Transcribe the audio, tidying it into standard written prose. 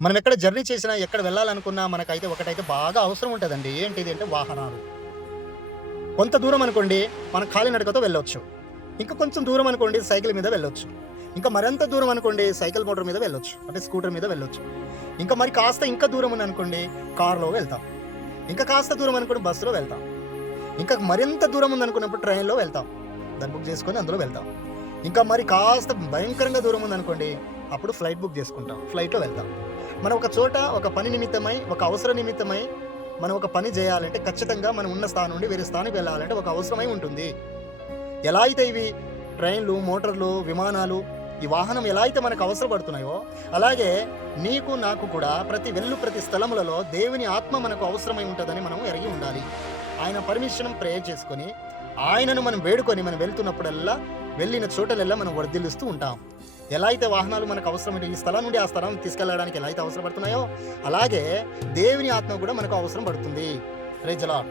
మనం ఎక్కడ జర్నీ చేసినా, ఎక్కడ వెళ్ళాలనుకున్నా మనకైతే ఒకటైతే బాగా అవసరం ఉంటదండి. ఏంటిది అంటే వాహనాలు. కొంత దూరం అనుకోండి మనం కాలినడకతో వెళ్ళొచ్చు. ఇంకా కొంచెం దూరం అనుకోండి సైకిల్ మీద వెళ్ళొచ్చు. ఇంకా మరింత దూరం అనుకోండి సైకిల్ మోటార్ మీద వెళ్ళొచ్చు. అంటే స్కూటర్ మీద వెళ్ళొచ్చు. ఇంకా మరి కాస్త ఇంకా దూరం ఉందనుకోండి కార్‌లో వెళ్తాం. ఇంకా కాస్త దూరం అనుకోండి బస్సులో వెళ్తాం. ఇంకా మరింత దూరం ఉందనుకున్నప్పుడు ట్రైన్‌లో వెళ్తాం. దాన్ని బుక్ చేసుకొని అందులో వెళ్తాం. ఇంకా మరి కాస్త భయంకరంగా దూరం ఉందనుకోండి అప్పుడు ఫ్లైట్ బుక్ చేసుకుంటాం. ఫ్లైట్‌లో వెళ్తాం. మనం ఒక చోట ఒక పని నిమిత్తమై, ఒక అవసర నిమిత్తమై మనం ఒక పని జేయాలంటే ఖచ్చితంగా మనం ఉన్న స్థానం నుండి వేరే స్థానానికి వెళ్ళాలంటే ఒక అవసరమై ఉంటుంది. ఎలా అయితే ఇవి ట్రైన్‌లు, మోటార్లు, విమానాలు ఈ వాహనం ఎలా అయితే మనకు అవసరపడుతున్నాయో, అలాగే నీకు నాకు కూడా ప్రతి స్థలములలో దేవుని ఆత్మ మనకు అవసరమై ఉంటదని మనం ఎరిగి ఉండాలి. ఆయన పర్మిషన్ ప్రేయర్ చేసుకొని, ఆయనను మనం వేడుకొని మనం వెళ్తున్నప్పుడల్లా, వెళ్ళిన చోటలెల్లా మనం వర్ధిల్లుస్తూ ఉంటాం. ఎలా అయితే వాహనాలు మనకు అవసరమైన ఈ స్థలం నుండి ఆ స్థలం తీసుకెళ్ళడానికి ఎలా అయితే అవసరపడుతున్నాయో, అలాగే దేవుని ఆత్మ కూడా మనకు అవసరం పడుతుంది. Praise the lord.